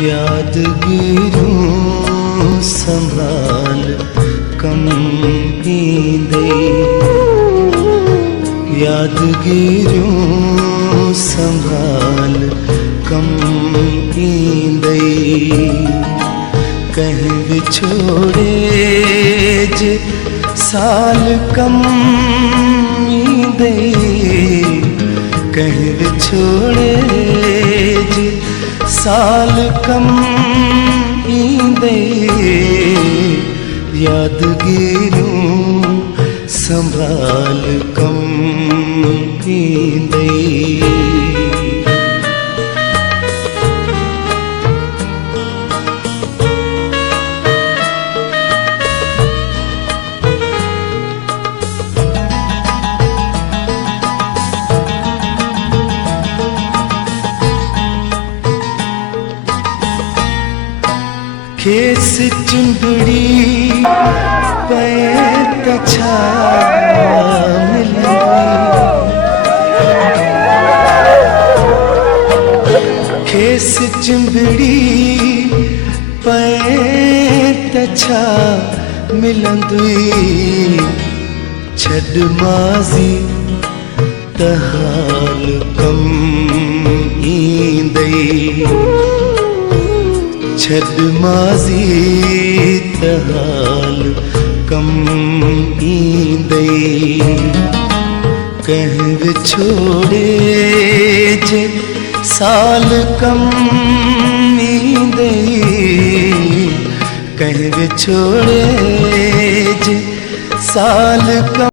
यादगिरूं संभाल कम ईंदे, यादगिरूं संभाल कम ईंदे। कहीं विछोड़े जे साल कम ईंदे, कहीं विछोड़े जे साल कम ईंदे। यादगिरूं संभाल कम ईंदे। खेस चुंबड़ी पे कछा मिलंदी, खेस चुंबड़ी पे कछा मिलंदी। छड माज़ी त हाल कम ईंदे, छड माज़ी त हाल कम ईंदे। कहीं विछोड़े जे साल कम ईंदे, कहीं विछोड़े जे साल कम